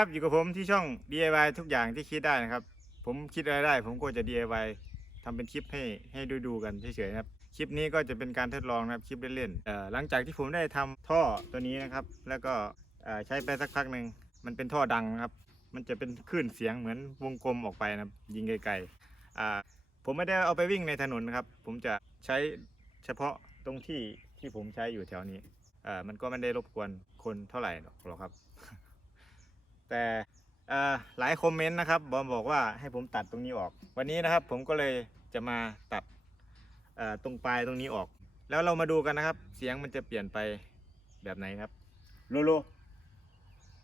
ครับ อยู่กับผมที่ช่อง DIY ทุกอย่างที่คิดได้นะครับ ผมคิดอะไรได้ ผมก็จะ DIY ทำเป็นคลิปให้ให้ดูดูกันเฉยๆนะครับ คลิปนี้ก็จะเป็นการทดลองนะครับคลิปเล่นๆเอ่อหลังจากที่ผมได้ทำท่อตัวนี้นะครับ แล้วก็ใช้ไปสักพักหนึ่งมันเป็นท่อดังนะครับ มันจะเป็นคลื่นเสียงเหมือนวงกลมออกไปนะยิงไกลๆอ่าผมไม่ได้เอาไปวิ่งในถนนนะครับ ผมจะใช้เฉพาะตรงที่ที่ผมใช้อยู่แถวนี้เอ่อมันก็ไม่ได้รบกวนคนเท่าไหร่หรอกครับ แต่เอ่อหลายคอมเมนต์นะครับบอมบอกว่าให้ผมตัดตรงนี้ออก วันนี้นะครับผมก็เลยจะมาตัดเอ่อตรงปลายตรงนี้ออก แล้วเรามาดูกันนะครับ เสียงมันจะเปลี่ยนไปแบบไหนครับโลโล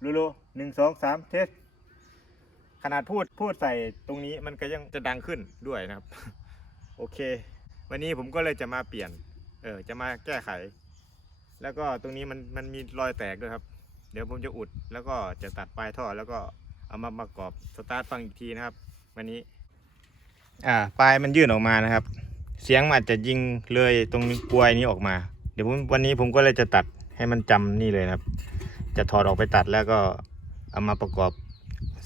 โลโลหนึ่งสองสามเทสขนาดพูดพูดใส่ตรงนี้มันก็ยังจะดังขึ้นด้วยนะครับ โอเค วันนี้ผมก็เลยจะมาเปลี่ยน เออจะมาแก้ไข แล้วก็ตรงนี้มันมันมีรอยแตกด้วยครับเดี๋ยวผมจะอุด แล้วก็จะตัดปลายท่อแล้วก็เอามาประกอบสตาร์ทฟังอีกทีนะครับ วันนี้ อ่าปลายมันยื่นออกมานะครับ เสียงมันอาจจะยิงเลยตรงกลวยนี้ออกมา เดี๋ยวผมวันนี้ผมก็เลยจะตัดให้มันจำนี่เลยครับ จะถอดออกไปตัดแล้วก็เอามาประกอบ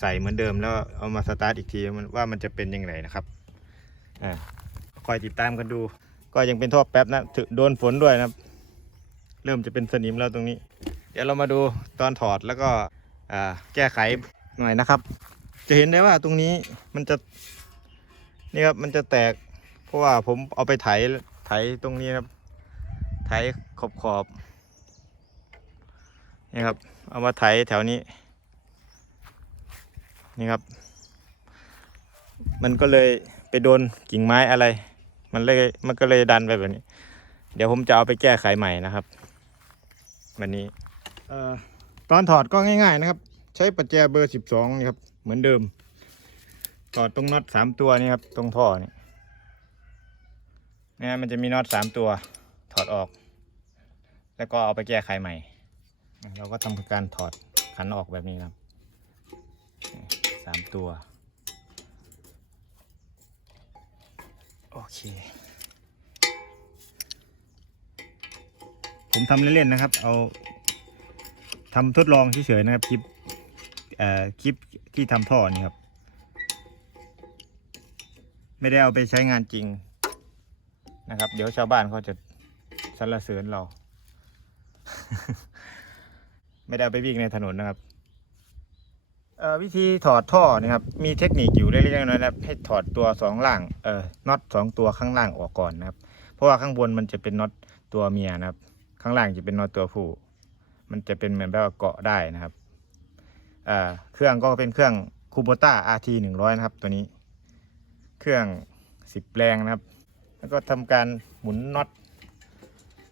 ใส่เหมือนเดิม แล้วเอามาสตาร์ทอีกทีว่ามันจะเป็นยังไงนะครับอ่าคอยติดตามกันดู ก็ยังเป็นท่อแป๊บนะถึงโดนฝนด้วยนะครับ เริ่มจะเป็นสนิมแล้วตรงนี้ ดี๋ยวเรามาดูตอนถอดแล้วก็แก้ไขหน่อยนะครับ จะเห็นได้ว่าตรงนี้มันจะนี่ครับมันจะแตก เพราะว่าผมเอาไปไถไถตรงนี้ครับ ไถขอบขอบนี่ครับ เอามาไถแถวนี้ นี่ครับ มันก็เลยไปโดนกิ่งไม้อะไร มันเลยมันก็เลยดันไปแบบนี้ เดี๋ยวผมจะเอาไปแก้ไขใหม่นะครับ วันนี้ ตอนถอดก็ง่ายๆนะครับ ใช้ปัจแจเบอร์ 12นี่ครับ เหมือนเดิม ถอดตรงน็อตสามตัวนี่ครับ ตรงท่อนี่เนี่ยมันจะมีน็อตสามตัว ถอดออก แล้วก็เอาไปแก้ไขใหม่ เราก็ทำการถอดขันออกแบบนี้ครับสามตัว โอเค ผมทำเล่นๆนะครับ เอา ทำทดลองเฉยๆนะครับคลิปเอ่อคลิปที่ทำท่อนี่ครับ ไม่ได้เอาไปใช้งานจริงนะครับ เดี๋ยวชาวบ้านเขาจะสรรเสริญเรา ไม่ได้เอาไปวิ่งในถนนนะครับวิธีถอดท่อนะครับ มีเทคนิคอยู่เล็กๆน้อยๆนะครับ ให้ถอดตัวสองล่างเอ่อน็อตสองตัวข้างล่างออกก่อนนะครับ เพราะว่าข้างบนมันจะเป็นน็อตตัวเมียนะครับ ข้างล่างจะเป็นน็อตตัวผู้ มันจะเป็นเหมือนแบบว่าเกาะได้นะครับเครื่องก็เป็นเครื่องคูโบต้า RT 100 นะครับ ตัวนี้ เครื่อง 10 แรงนะครับ แล้วก็ทำการหมุนน็อต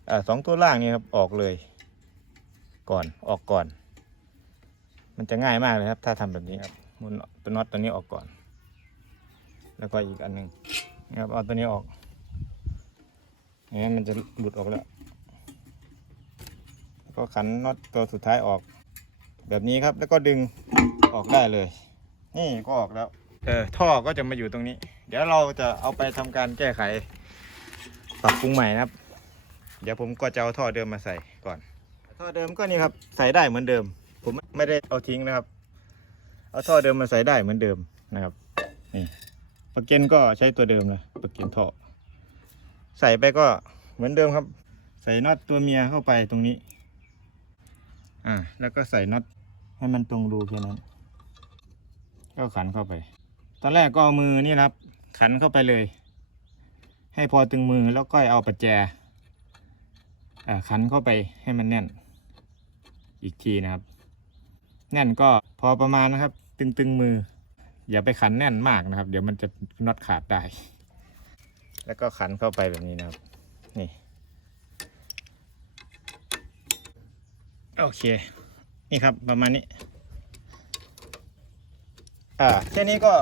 อสองตัวล่างนี่ครับออกเลย ก่อนออกก่อน มันจะง่ายมากเลยครับ ถ้าทำแบบนี้ครับหมุนตัวน็อตตัวนี้ออกก่อน แล้วก็อีกอันหนึ่งนะครับเอาตัวนี้ออกอย่างนี้มันจะหลุดออกแล้ว ก็ขันน็อตตัวสุดท้ายออก แบบนี้ครับแล้วก็ดึงออกได้เลย นี่ก็ออกแล้วเออท่อก็จะมาอยู่ตรงนี้ เดี๋ยวเราจะเอาไปทำการแก้ไข ปรับปรุงใหม่นะครับ เดี๋ยวผมก็จะเอาท่อเดิมมาใส่ก่อน ท่อเดิมก็นี่ครับใส่ได้เหมือนเดิม ผมไม่ได้เอาทิ้งนะครับ เอาท่อเดิมมาใส่ได้เหมือนเดิมนะครับนี่ปลั๊กเกนก็ใช้ตัวเดิมนะปลั๊กเกนท่อใส่ไปก็เหมือนเดิมครับ ใส่น็อตตัวเมียเข้าไปตรงนี้ อ่าแล้วก็ใส่น็อตให้มันตรงรูแค่นั้น ก็ขันเข้าไป ตอนแรกก็เอามือนี่นะครับ ขันเข้าไปเลย ให้พอตึงมือแล้วก็เอาประแจอ่าขันเข้าไปให้มันแน่น อีกทีนะครับ แน่นก็พอประมาณนะครับ ตึงตึงๆมือ อย่าไปขันแน่นมากนะครับ เดี๋ยวมันจะน็อตขาดได้ แล้วก็ขันเข้าไปแบบนี้นะครับ นี่ โอเค นี่ครับประมาณนี้ อ่าแค่นี้ก็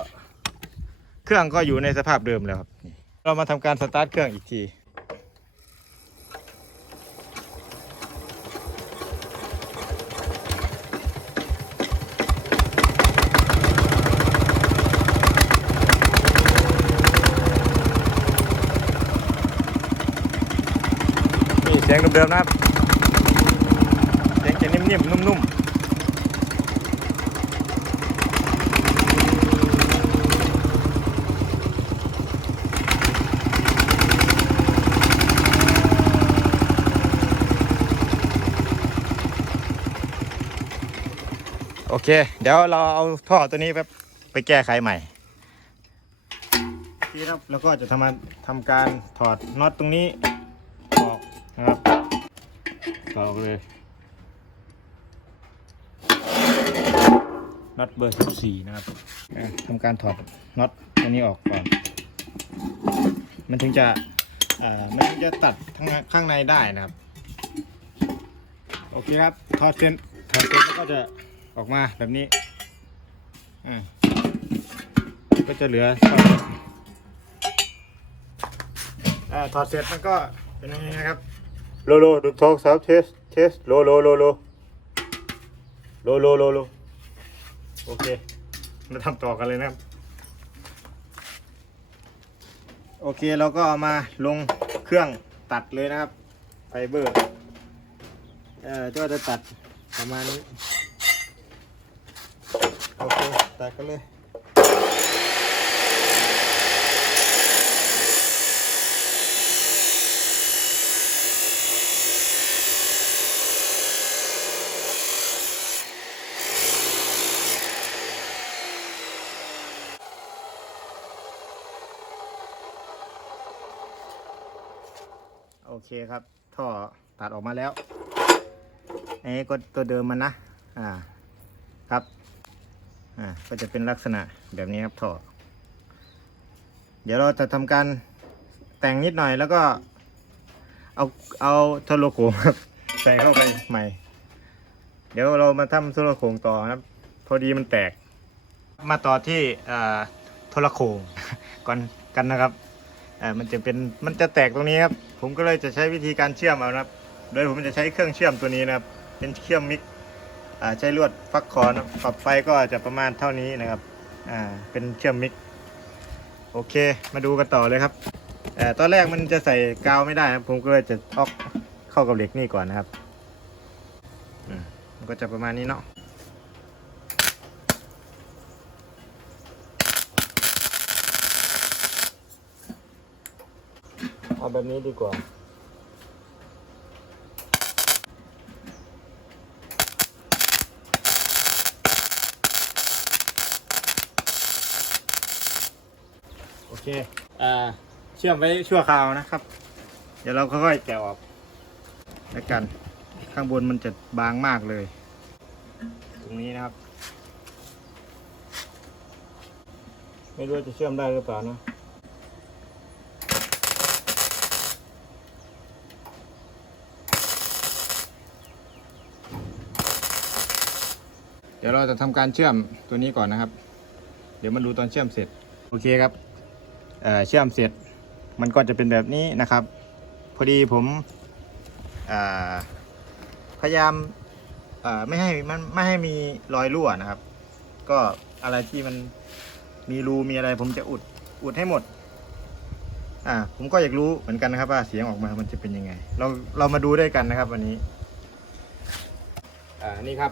เครื่องก็อยู่ในสภาพเดิมแล้วครับ เรามาทำการสตาร์ทเครื่องอีกทีมีเสียงเดิมๆนะครับ เสียงจะนิ่มๆ นุ่มๆ เค เดี๋ยวเราเอาท่อตัวนี้ไปไปแก้ไขใหม่นี่ครับแล้วก็จะทำมาทำการถอดน็อตตรงนี้ออกนะครับออกเลยน็อตเบอร์14นะครับทำการถอดน็อตตัวนี้ออกก่อน มันถึงจะมันถึงจะตัดทั้งข้างในได้นะครับ โอเคครับ ถอดเส้นถอดเส้นแล้วก็จะ ออกมาแบบนี้อ่าก็จะเหลือเท่านี้อ่าถอดเสร็จมันก็เป็นอย่างนี้นะครับ โลโลดูทอกซับเทสเทสโลโลโลโลโลโลโลโลโอเค มาทำต่อกันเลยนะครับ โอเคเราก็เอามาลงเครื่องตัดเลยนะครับ ไฟเบอร์ เอ่อก็จะตัดประมาณนี้โอ เคแตัดกันเลยโอเคครับ ท่อตัดออกมาแล้วไอ้ก็ตัวเดิมมันนะ อ่า อ่าก็จะเป็นลักษณะแบบนี้ครับท่อเดี๋ยวเราจะทำการแต่งนิดหน่อยแล้วก็เอาเอาโทรโขงครับใส่เข้าไปใหม่ เดี๋ยวเรามาทำโทรโขงต่อครับ พอดีมันแตก มาต่อที่อ่าโทรโขงก่อนกันนะครับมันจะเป็นมันจะแตกตรงนี้ครับผมก็เลยจะใช้วิธีการเชื่อมเอานะครับ โดยผมจะใช้เครื่องเชื่อมตัวนี้นะครับ เป็นเชื่อมมิก ใช้ลวดฟักคอนะปรับไฟก็จะประมาณเท่านี้นะครับอ่าเป็นเชื่อมมิกโอเค มาดูกันต่อเลยครับเอ่ตอนแรกมันจะใส่กาวไม่ได้ครับ ผมก็เลยจะออกเข้ากับเหล็กนี่ก่อนนะครับอืมมันก็จะประมาณนี้เนาะเอาแบบนี้ดีกว่า เคอ่าเชื่อมไว้ชั่วคราวนะครับ เดี๋ยวเราค่อยๆแกะออกแล้วกัน ข้างบนมันจะบางมากเลย ตรงนี้นะครับ ไม่รู้จะเชื่อมได้หรือเปล่านะเดี๋ยวเราจะทำการเชื่อมตัวนี้ก่อนนะครับ เดี๋ยวมาดูตอนเชื่อมเสร็จ โอเคครับ เชื่อมเสร็จมันก็จะเป็นแบบนี้นะครับ พอดีผมพยายามไม่ให้มันไม่ให้มีรอยรั่วนะครับ ก็อะไรที่มันมีรูมีอะไร ผมจะอุดอุดให้หมด อ่า ผมก็อยากรู้เหมือนกันนะครับ ว่าเสียงออกมามันจะเป็นยังไง เราเรามาดูด้วยกันนะครับ วันนี้ อ่านี่ครับ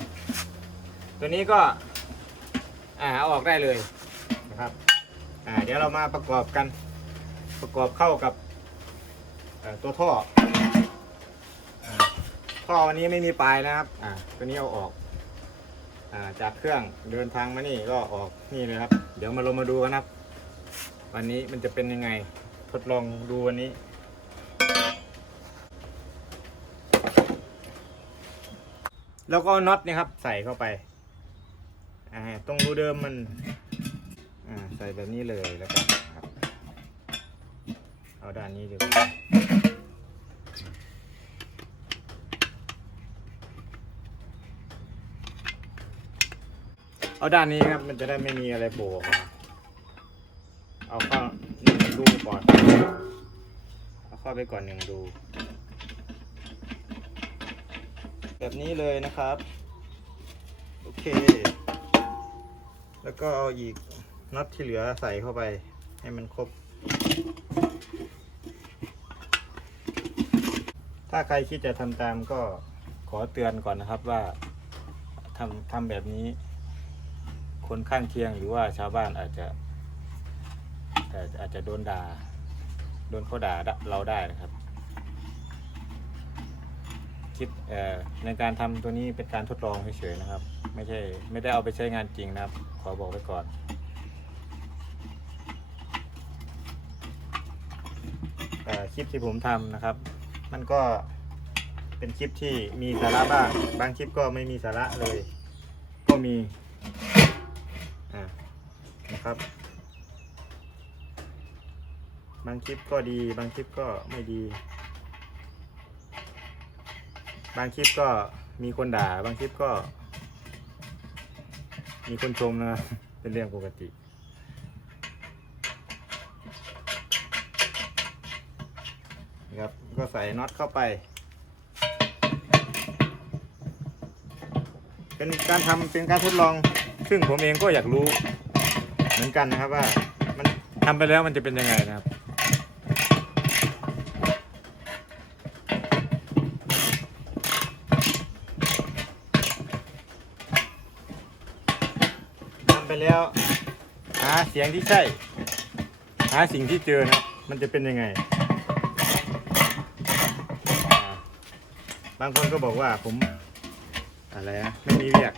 ตัวนี้ก็ อ่าเอาออกได้เลยนะครับ อ่าเดี๋ยวเรามาประกอบกัน ประกอบเข้ากับตัวท่อท่อวันนี้ไม่มีปลายนะครับ อ่าตัวนี้เอาออก อ่าจากเครื่องเดินทางมานี่ก็ออกนี่เลยครับ เดี๋ยวมาลงมาดูกันนะครับ วันนี้มันจะเป็นยังไง ทดลองดูวันนี้แล้วก็น็อตนี่ครับใส่เข้าไปอ่าตรงรูเดิมมัน ใส่แบบนี้เลยแล้วกันครับ เอาด้านนี้ดีกว่าเอาด้านนี้ครับมันจะได้ไม่มีอะไรโผล่ออกมาเอาเข้าหนึ่งรูก่อน เอาเข้าไปก่อนหนึ่งรูแบบนี้เลยนะครับ โอเค แล้วก็เอาอีก น็อตที่เหลือใส่เข้าไปให้มันครบ ถ้าใครคิดจะทำตามก็ขอเตือนก่อนนะครับว่าทำทำแบบนี้ คนข้างเคียงหรือว่าชาวบ้านอาจจะอาจจะโดนด่า โดนเขาด่าเราได้นะครับคิดในการทำตัวนี้เป็นการทดลองเฉยๆนะครับ ไม่ใช่ไม่ได้เอาไปใช้งานจริงนะครับ ขอบอกไว้ก่อน เอ่อ คลิปที่ผมทำนะครับ มันก็เป็นคลิปที่มีสาระบ้าง บางคลิปก็ไม่มีสาระเลย ก็มีอ่านะครับ บางคลิปก็ดี บางคลิปก็ไม่ดี บางคลิปก็มีคนด่า บางคลิปก็ มีคนชมนะ เป็นเรื่องปกติ นะครับ ก็ใส่น็อตเข้าไป เป็นการทำเป็นการทดลอง ซึ่งผมเองก็อยากรู้เหมือนกันนะครับว่ามันทำไปแล้วมันจะเป็นยังไงนะครับทำไปแล้ว หาเสียงที่ใช่ หาสิ่งที่เจอนะมันจะเป็นยังไง อ่า บางคนก็บอกว่าผมอะไรนะไม่มีเรียก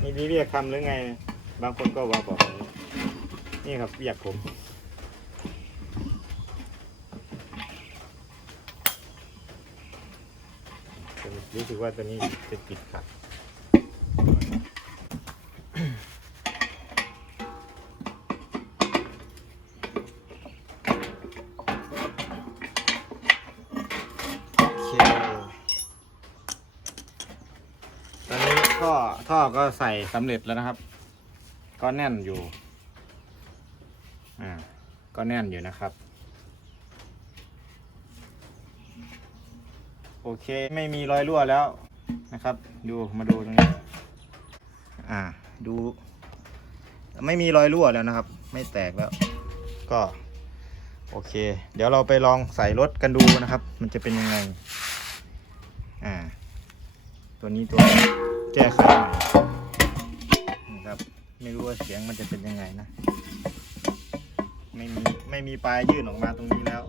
ไม่มีเรียกทำหรือไง บางคนก็ว่าบอกนี่ครับเรียกผมผมรู้สึกว่าตัวนี้จะติดขัด ท่อท่อก็ใส่สำเร็จแล้วนะครับ ก็แน่นอยู่ อ่า ก็แน่นอยู่นะครับ โอเคไม่มีรอยรั่วแล้วนะครับ ดูมาดูตรงนี้ อ่า ดู ไม่มีรอยรั่วแล้วนะครับ ไม่แตกแล้ว ก็ โอเค เดี๋ยวเราไปลองใส่รถกันดูนะครับ มันจะเป็นยังไง อ่า ตัวนี้ตัว แก้ไขใหม่นะครับ ไม่รู้ว่าเสียงมันจะเป็นยังไงนะ ไม่มีไม่มีปลายยื่นออกมาตรงนี้แล้ว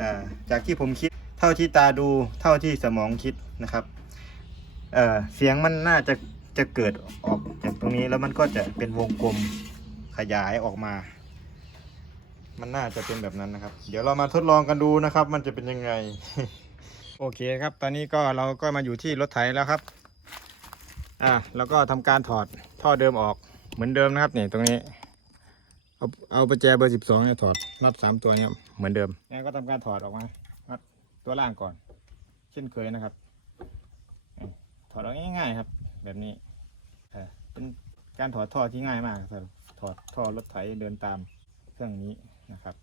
อ่าจากที่ผมคิดเท่าที่ตาดูเท่าที่สมองคิดนะครับเออเสียงมันน่าจะจะเกิดออกจากตรงนี้แล้วมันก็จะเป็นวงกลมขยายออกมา มันน่าจะเป็นแบบนั้นนะครับ เดี๋ยวเรามาทดลองกันดูนะครับ มันจะเป็นยังไง โอเคครับ ตอนนี้ก็เราก็มาอยู่ที่รถไถแล้วครับ อ่าแล้วก็ทำการถอดท่อเดิมออกเหมือนเดิมนะครับนี่ตรงนี้ เอาเอาประแจเบอร์สิบสองเนี่ยถอดน็อตสามตัวเนี่ยเหมือนเดิมแล้วก็ทำการถอดออกมาน็อตตัวล่างก่อน เช่นเคยนะครับอืมถอดออกง่ายๆครับ แบบนี้เออเป็นการถอดท่อที่ง่ายมากครับถอดท่อรถไถเดินตามเครื่องนี้นะครับ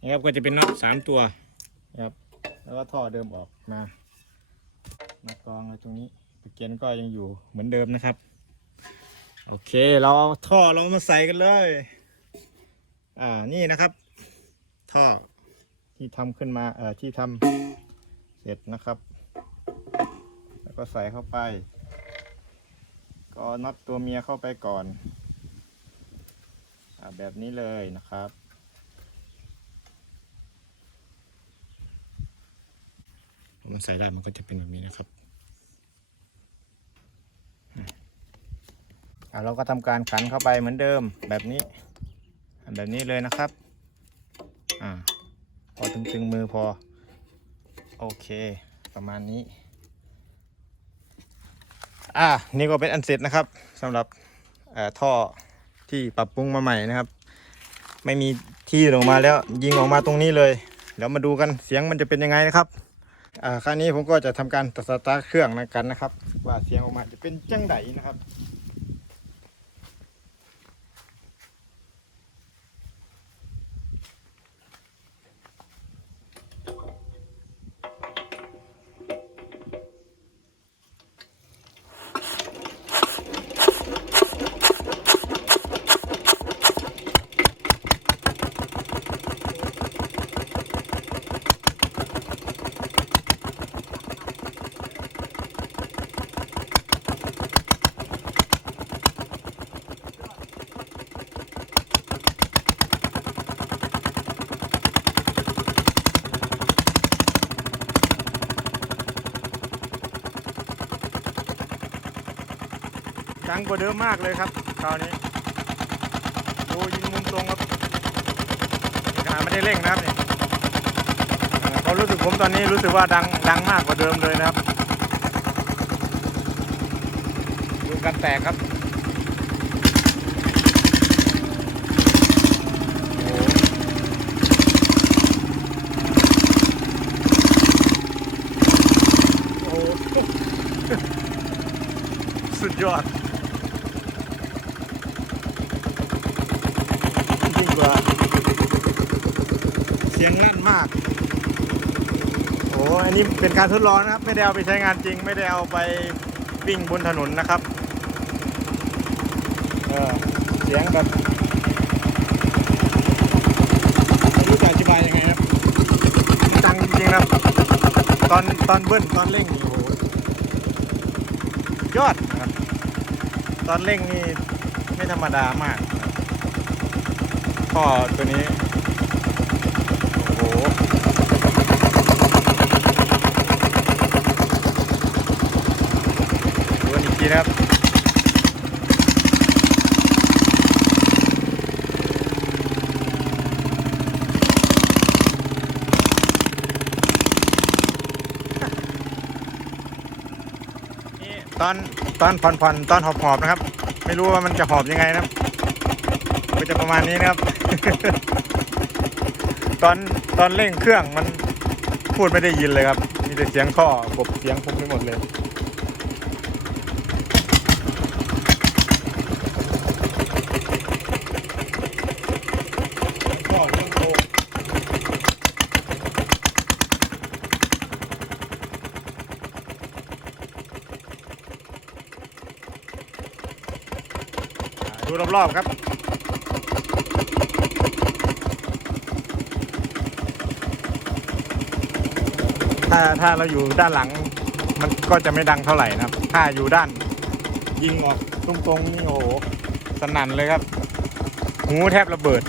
นี่ครับก็จะเป็นน็อตสามตัวนะครับ แล้วก็ท่อเดิมออกมามากรองไว้ตรงนี้ตะเกียนก็ยังอยู่เหมือนเดิมนะครับ โอเคเราเอาท่อเรามาใส่กันเลย อ่านี่นะครับ ท่อที่ทำขึ้นมาเอ่อที่ทำเสร็จนะครับ แล้วก็ใส่เข้าไปก็น็อตตัวเมียเข้าไปก่อนอ่าแบบนี้เลยนะครับ มันใส่ได้มันก็จะเป็นแบบนี้นะครับอ่าเราก็ทำการขันเข้าไปเหมือนเดิมแบบนี้ แบบนี้เลยนะครับอ่าพอตึงๆมือพอ โอเค ประมาณนี้ อ่านี่ก็เป็นอันเสร็จนะครับสำหรับอ่อท่อที่ปรับปรุงมาใหม่นะครับ ไม่มีที่ออกมาแล้วยิงออกมาตรงนี้เลย เดี๋ยวมาดูกันเสียงมันจะเป็นยังไงนะครับ ครั้งนี้ผมก็จะทำการสตาร์ทเครื่องนะกันนะครับ ว่าเสียงออกมาจะเป็นจังไดนะครับ ดังกว่าเดิมมากเลยครับคราวนี้ดูยิงมุมตรงครับขนาดไม่ได้เร่งนะครับนี่เออเขารู้สึกผมตอนนี้รู้สึกว่าดังดังมากกว่าเดิมเลยนะครับดูกันแตกครับโอ้สุดยอด ยิ่งกว่า เสี ยงลั่นมาก โอ้อันนี้เป็นการทดลองนะครับ ไม่ได้เอาไปใช้งานจริง ไม่ได้เอาไปวิ่งบนถนนนะครับเออเสียงแบบไม่รู้จะอธิบายยังไงครับดังจริงๆนะครับ ตอนตอนเบิ้ลตอนเร่งนี่โอ้โหยอดนะครับ ตอนเร่งนี่ไม่ธรรมดามากนะครับท่อตัวนี้ โอ้โห ดูกันอีกทีนะครับ นี่ ตอนตอนผ่อนผ่อนตอนหอบหอบนะครับ ไม่รู้ว่ามันจะหอบยังไงนะครับก็จะประมาณนี้นะครับ ตอนตอนเร่งเครื่องมันพูดไม่ได้ยินเลยครับ มีแต่เสียงท่อกบเสียงผมไปหมดเลย ท่อเรื่องโตดู รอบๆครับ ถ้าถ้าเราอยู่ด้านหลัง มันก็จะไม่ดังเท่าไหร่นะครับ ถ้าอยู่ด้าน ยิงออกตรงๆนี่โอ้โหสนั่นเลยครับ หูแทบระเบิด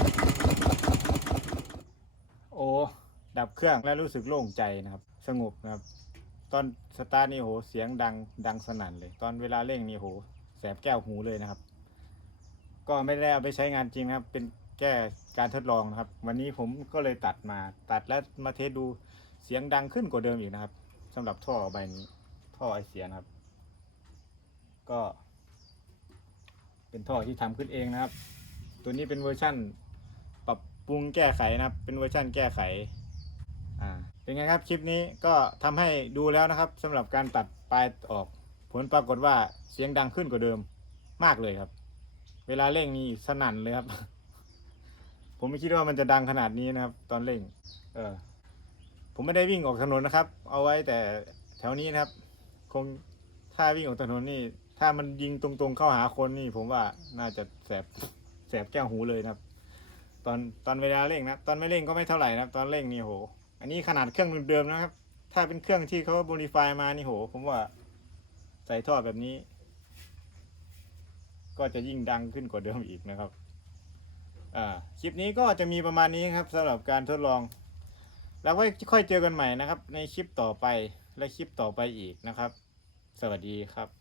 โอ้ดับเครื่องแล้วรู้สึกโล่งใจนะครับ สงบนะครับ ตอนสตาร์ทนี่โห เสียงดังดังสนั่นเลย ตอนเวลาเร่งนี่โห แสบแก้วหูเลยนะครับ ก็ไม่ได้เอาไปใช้งานจริงนะครับ เป็นแก้การทดลองนะครับ วันนี้ผมก็เลยตัดมาตัดแล้วมาเทสดูเสียงดังขึ้นกว่าเดิมอีกนะครับสำหรับท่อใบนี้ท่อไอเสียนะครับ ก็ เป็นท่อที่ทำขึ้นเองนะครับ ตัวนี้เป็นเวอร์ชั่นปรับปรุงแก้ไขนะครับ เป็นเวอร์ชั่นแก้ไขอ่าเป็นไงครับคลิปนี้ก็ทำให้ดูแล้วนะครับสำหรับการตัดปลายออก ผลปรากฏว่าเสียงดังขึ้นกว่าเดิมมากเลยครับ เวลาเร่งนี่สนั่นเลยครับ ผมไม่คิดว่ามันจะดังขนาดนี้นะครับ ตอนเร่ง เออ ผมไม่ได้วิ่งออกถนนนะครับ เอาไว้แต่แถวนี้นะครับ คงถ้าวิ่งออกถนนนี่ ถ้ามันยิงตรงๆเข้าหาคนนี่ ผมว่าน่าจะแสบแสบแก้วหูเลยนะครับ ตอนตอนเวลาเร่งนะตอนไม่เร่งก็ไม่เท่าไหร่นะครับ ตอนเร่งนี่โห อันนี้ขนาดเครื่องเดิมๆนะครับ ถ้าเป็นเครื่องที่เขาโมดิฟมานี่โห ผมว่าใส่ท่อแบบนี้ ก็จะยิ่งดังขึ้นกว่าเดิมอีกนะครับอ่าคลิปนี้ก็จะมีประมาณนี้ครับสำหรับการทดลอง แล้วไว้ค่อยเจอกันใหม่นะครับ ในคลิปต่อไปและคลิปต่อไปอีกนะครับ สวัสดีครับ